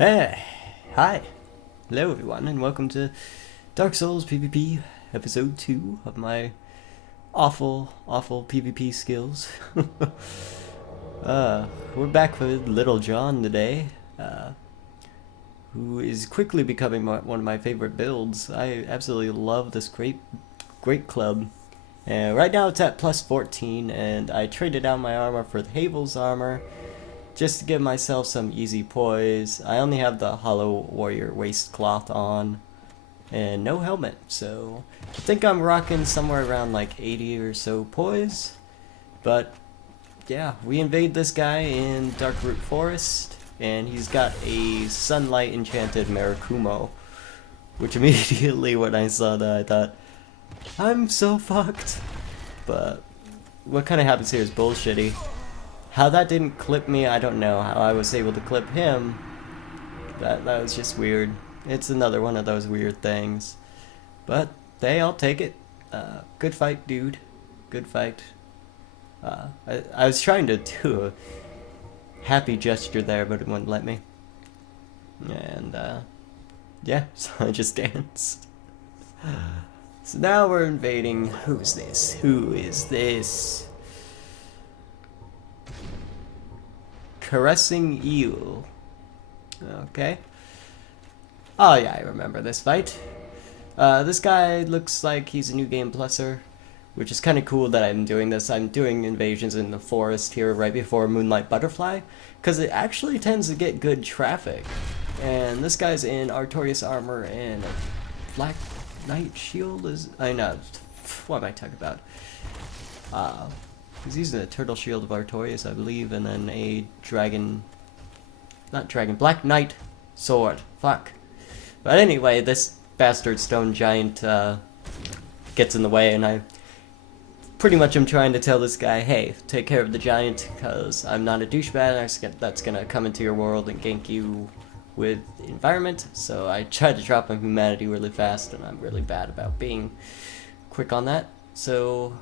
Hey, hi, hello everyone, and welcome to Dark Souls PvP episode 2 of my awful PvP skills. We're back with Little John today, who is quickly becoming one of my favorite builds. I absolutely love this great club. And right now it's at plus 14, and I traded out my armor for the Havel's armor, just to give myself some easy poise. I only have the Hollow Warrior waistcloth on and no helmet, so I think I'm rocking somewhere around like 80 or so poise. But yeah, we invade this guy in Darkroot Forest, and he's got a Sunlight Enchanted Marakumo, which immediately when I saw that I thought, I'm so fucked. But what kind of happens here is bullshitty. How that didn't clip me, I don't know. How I was able to clip him, that was just weird. It's another one of those weird things. But, hey, I'll take it. Good fight, dude. Good fight. I was trying to do a happy gesture there, but it wouldn't let me. And, yeah, so I just danced. So now we're invading. Who's this? Who is this? Caressing Eel. Okay. Oh yeah, I remember this fight. This guy looks like he's a new game pluser, which is kind of cool that I'm doing this. I'm doing invasions in the forest here right before Moonlight Butterfly, because it actually tends to get good traffic. And this guy's in Artorias armor and a Black Knight shield I know. What am I talking about? He's using a Turtle Shield of Artorias, I believe, and then a Black Knight sword. Fuck. But anyway, this bastard stone giant gets in the way, and I pretty much am trying to tell this guy, hey, take care of the giant, because I'm not a douchebag that's gonna come into your world and gank you with environment. So I tried to drop him humanity really fast, and I'm really bad about being quick on that. So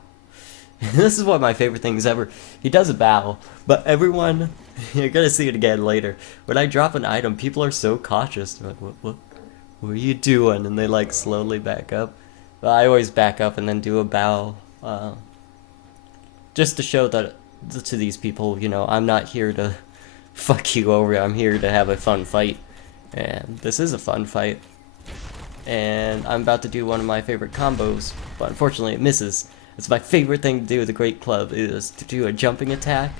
this is one of my favorite things ever. He does a bow, but everyone, you're gonna see it again later. When I drop an item, people are so cautious. They're like, what are you doing? And they like slowly back up. But I always back up and then do a bow, just to show that to these people, you know, I'm not here to fuck you over. I'm here to have a fun fight, and this is a fun fight. And I'm about to do one of my favorite combos, but unfortunately it misses. It's my favorite thing to do with the Great Club, is to do a jumping attack,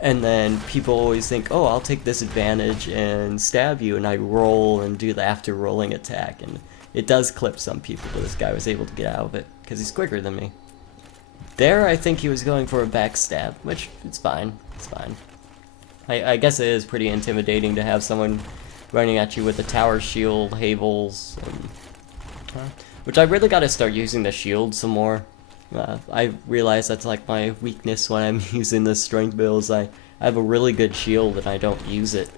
and then people always think, oh, I'll take this advantage and stab you, and I roll and do the after rolling attack, and it does clip some people, but this guy was able to get out of it, because he's quicker than me. There, I think he was going for a backstab, which, it's fine, it's fine. I guess it is pretty intimidating to have someone running at you with a tower shield, Havels, and, which I really gotta start using the shield some more. I realize that's like my weakness when I'm using the strength builds. I have a really good shield and I don't use it.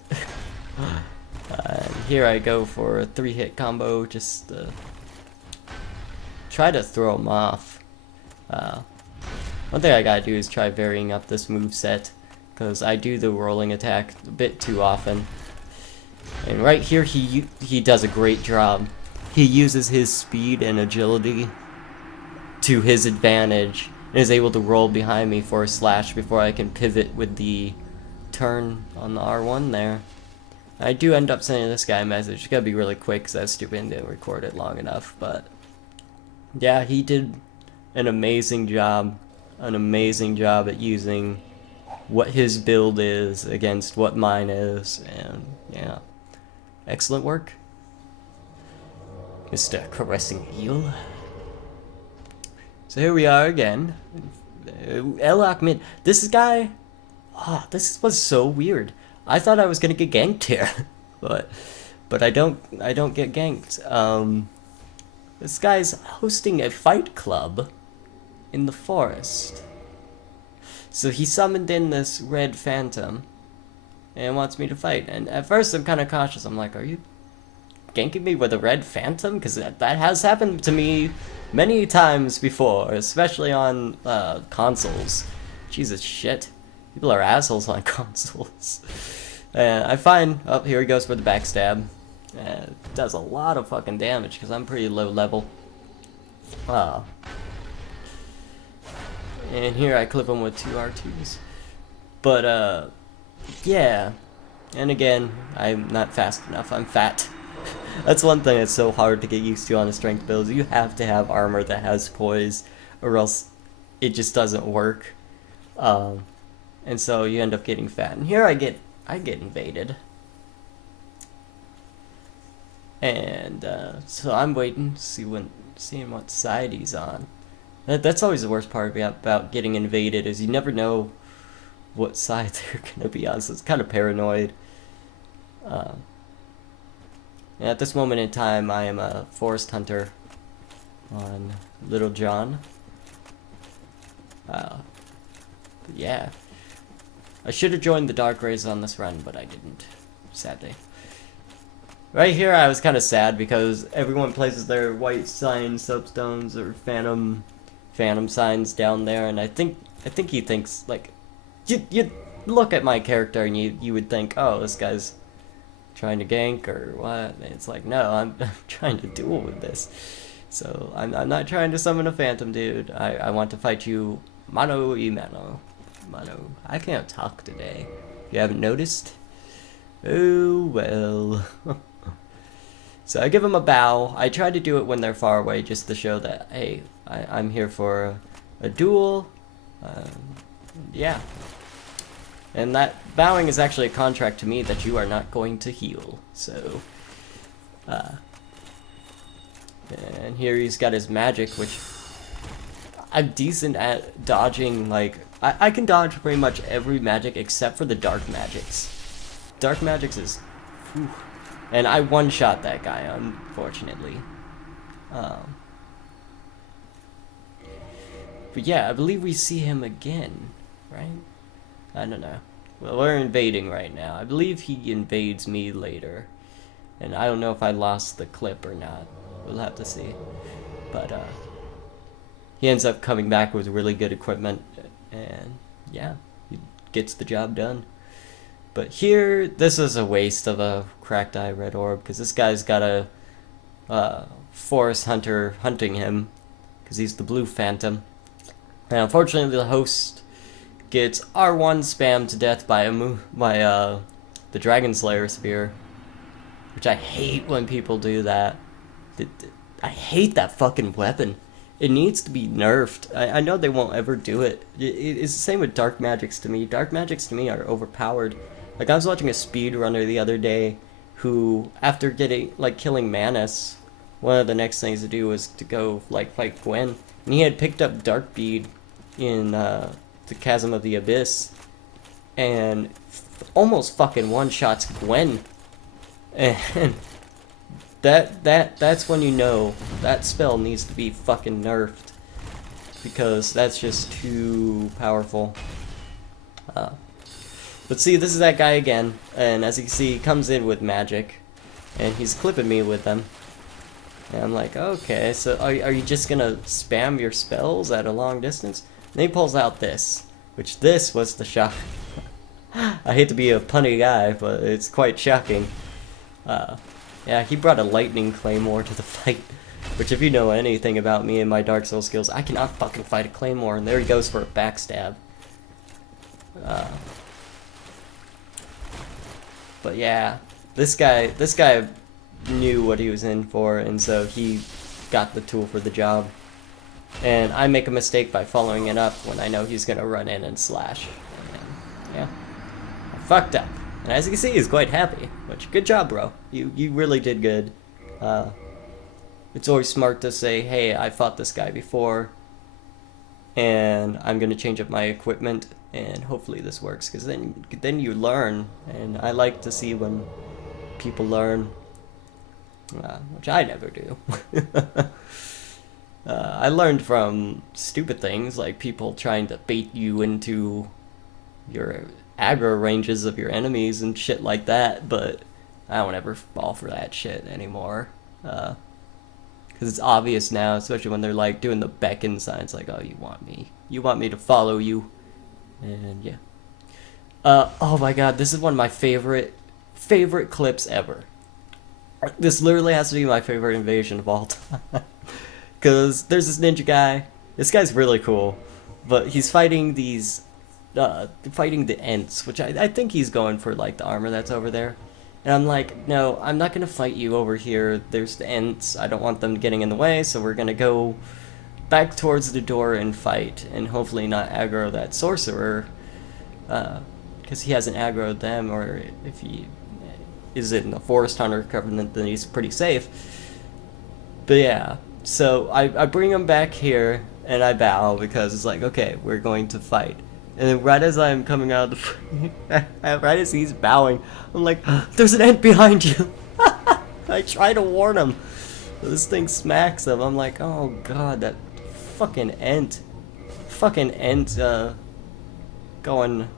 And here I go for a 3-hit combo, just to try to throw him off. One thing I gotta do is try varying up this moveset, because I do the rolling attack a bit too often. And right here he does a great job. He uses his speed and agility to his advantage, and is able to roll behind me for a slash before I can pivot with the turn on the R1 there. I do end up sending this guy a message. It's gotta be really quick because I was stupid and didn't record it long enough, but yeah, he did an amazing job at using what his build is against what mine is, and yeah, excellent work, Mr. Caressing Eel. So here we are again. El Ahmed. This guy, this was so weird. I thought I was gonna get ganked here, but I don't get ganked. This guy's hosting a fight club in the forest. So he summoned in this red phantom and wants me to fight. And at first I'm kind of cautious. I'm like, are you ganking me with a red phantom? Because that has happened to me many times before, especially on consoles. Jesus shit. People are assholes on consoles. And I find, oh, here he goes for the backstab. Does a lot of fucking damage because I'm pretty low level. And here I clip him with 2 R2s. But, yeah. And again, I'm not fast enough. I'm fat. That's one thing that's so hard to get used to on a strength build. You have to have armor that has poise, or else it just doesn't work. And so you end up getting fat. And here I get invaded. And so I'm waiting, seeing what side he's on. That's always the worst part about getting invaded, is you never know what side they're gonna be on. So it's kind of paranoid. And at this moment in time, I am a forest hunter on Little John. Yeah. I should have joined the Dark Rays on this run, but I didn't, sadly. Right here, I was kind of sad because everyone places their white sign substones or phantom signs down there, and I think he thinks, like, you look at my character and you would think, oh, this guy's trying to gank or what? And it's like, no, I'm trying to duel with this. So I'm not trying to summon a phantom, dude. I want to fight you mano y mano. Mano. I can't talk today. You haven't noticed? Oh well. So I give him a bow. I try to do it when they're far away, just to show that, hey, I'm here for a duel. Yeah. And that bowing is actually a contract to me that you are not going to heal. So, and here he's got his magic, which I'm decent at dodging. Like, I can dodge pretty much every magic except for the dark magics. Dark magics is, whew. And I one-shot that guy, unfortunately. But yeah, I believe we see him again, right? I don't know. Well, we're invading right now. I believe he invades me later. And I don't know if I lost the clip or not. We'll have to see. But, he ends up coming back with really good equipment. And, yeah, he gets the job done. But here, this is a waste of a cracked eye red orb, because this guy's got a forest hunter hunting him, because he's the blue phantom. And unfortunately, the host gets R1 spammed to death by the Dragon Slayer spear, which I hate when people do that. I hate that fucking weapon. It needs to be nerfed. I know they won't ever do it. It's the same with dark magics to me. Dark magics to me are overpowered. Like, I was watching a speedrunner the other day who, after killing Manus, one of the next things to do was to go, fight Gwen. And he had picked up Dark Bead in, the Chasm of the Abyss, and almost fucking one-shots Gwen. And that's when you know that spell needs to be fucking nerfed, because that's just too powerful. But see, this is that guy again, and as you can see, he comes in with magic, and he's clipping me with them. And I'm like, okay, so are you just gonna spam your spells at a long distance? And he pulls out this, which this was the shock. I hate to be a punny guy, but it's quite shocking. Yeah, he brought a lightning claymore to the fight, which, if you know anything about me and my Dark Souls skills, I cannot fucking fight a claymore, and there he goes for a backstab. But yeah, this guy knew what he was in for, and so he got the tool for the job. And I make a mistake by following it up when I know he's gonna run in and slash. And, yeah, I fucked up. And as you can see, he's quite happy. Which, good job, bro. You really did good. It's always smart to say, hey, I fought this guy before, and I'm gonna change up my equipment, and hopefully this works, because then you learn, and I like to see when people learn, which I never do. I learned from stupid things, like people trying to bait you into your aggro ranges of your enemies and shit like that, but I don't ever fall for that shit anymore. Because it's obvious now, especially when they're like doing the beckon signs, like, oh, you want me to follow you. And yeah. Oh my god, this is one of my favorite clips ever. This literally has to be my favorite invasion of all time. Because there's this ninja guy. This guy's really cool. But he's fighting these, fighting the Ents, which I think he's going for, like, the armor that's over there. And I'm like, no, I'm not going to fight you over here. There's the Ents. I don't want them getting in the way, so we're going to go back towards the door and fight. And hopefully not aggro that sorcerer. Because he hasn't aggroed them, or if he is in a Forest Hunter Covenant, then he's pretty safe. But yeah, so I bring him back here, and I bow, because it's like, okay, we're going to fight. And then right as I'm coming out of the right as he's bowing, I'm like, there's an Ent behind you! I try to warn him. This thing smacks him. I'm like, oh god, that fucking Ent. Fucking Ent, going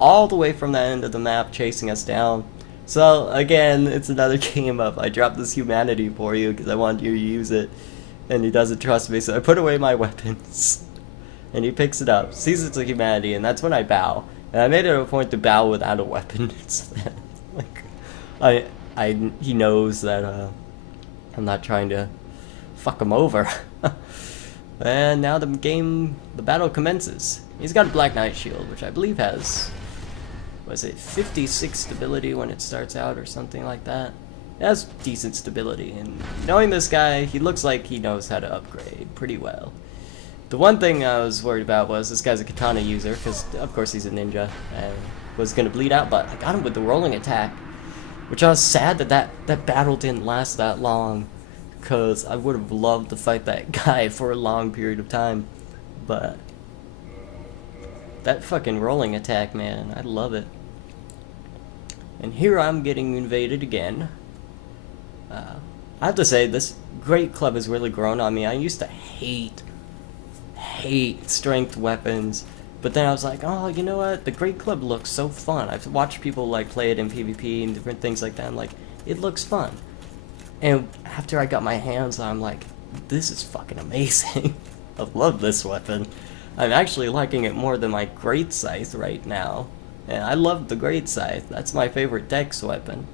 all the way from the end of the map, chasing us down. So again, it's another game of I dropped this humanity for you because I want you to use it, and he doesn't trust me, so I put away my weapons. And he picks it up, sees it's a humanity, and that's when I bow. And I made it a point to bow without a weapon. So that, like, he knows that I'm not trying to fuck him over. And now the battle commences. He's got a Black Knight shield, which I believe has, was it 56 stability when it starts out or something like that? It has decent stability, and knowing this guy, he looks like he knows how to upgrade pretty well. The one thing I was worried about was this guy's a katana user, because of course he's a ninja, and was going to bleed out, but I got him with the rolling attack, which I was sad that battle didn't last that long, because I would have loved to fight that guy for a long period of time, but that fucking rolling attack, man, I love it. And here I'm getting invaded again. I have to say, this Great Club has really grown on me. I used to hate strength weapons, but then I was like, oh, you know what, the Great Club looks so fun. I've watched people like play it in PvP and different things like that, and like, it looks fun. And after I got my hands on, I'm like, this is fucking amazing. I love this weapon. I'm actually liking it more than my Great Scythe right now. And I love the Great Scythe. That's my favorite Dex weapon.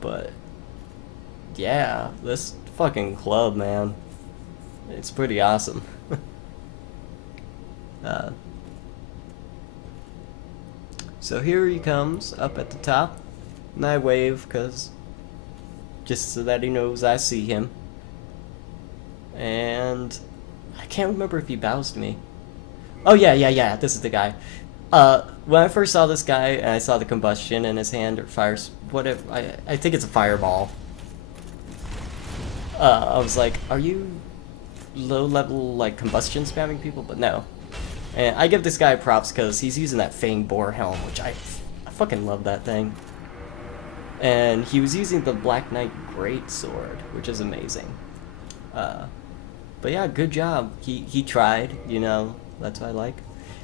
But yeah, this fucking club, man, it's pretty awesome. So here he comes up at the top, and I wave just so that he knows I see him. And I can't remember if he bows to me. Oh yeah, this is the guy. When I first saw this guy and I saw the combustion in his hand, or fires, whatever, I think it's a fireball. I was like, are you low level, like, combustion spamming people? But no. And I give this guy props because he's using that Fang Boar helm, which I fucking love that thing. And he was using the Black Knight Greatsword, which is amazing. But yeah, good job. He tried, you know, that's what I like.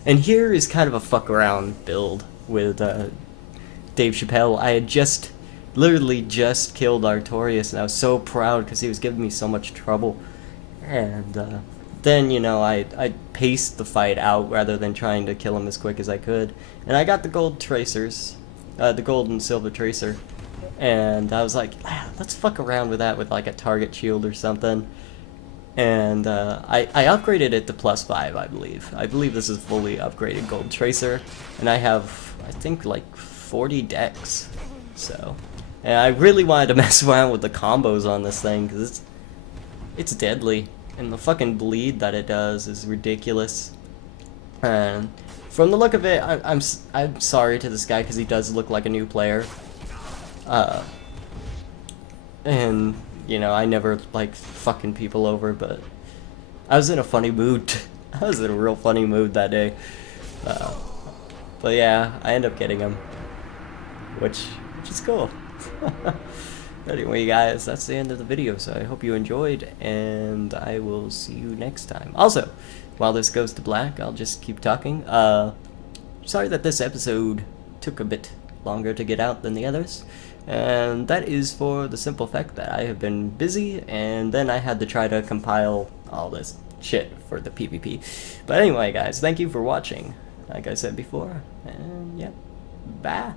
And here is kind of a fuck around build with Dave Chappelle. I had literally just killed Artorias, and I was so proud because he was giving me so much trouble. And then, you know, I paced the fight out rather than trying to kill him as quick as I could. And I got the gold tracers, the gold and silver tracer. And I was like, let's fuck around with that with like a target shield or something. And I upgraded it to +5, I believe. I believe this is fully upgraded gold tracer. And I have, I think, like 40 decks. So, and I really wanted to mess around with the combos on this thing because it's deadly. And the fucking bleed that it does is ridiculous. And from the look of it, I'm sorry to this guy because he does look like a new player. And you know, I never like fucking people over, but I was in a funny mood. I was in a real funny mood that day. But yeah, I end up getting him, which is cool. Anyway, guys, that's the end of the video, so I hope you enjoyed, and I will see you next time. Also, while this goes to black, I'll just keep talking. Sorry that this episode took a bit longer to get out than the others, and that is for the simple fact that I have been busy, and then I had to try to compile all this. shit for the PvP. But anyway, guys, thank you for watching. Like I said before, and yeah, bye.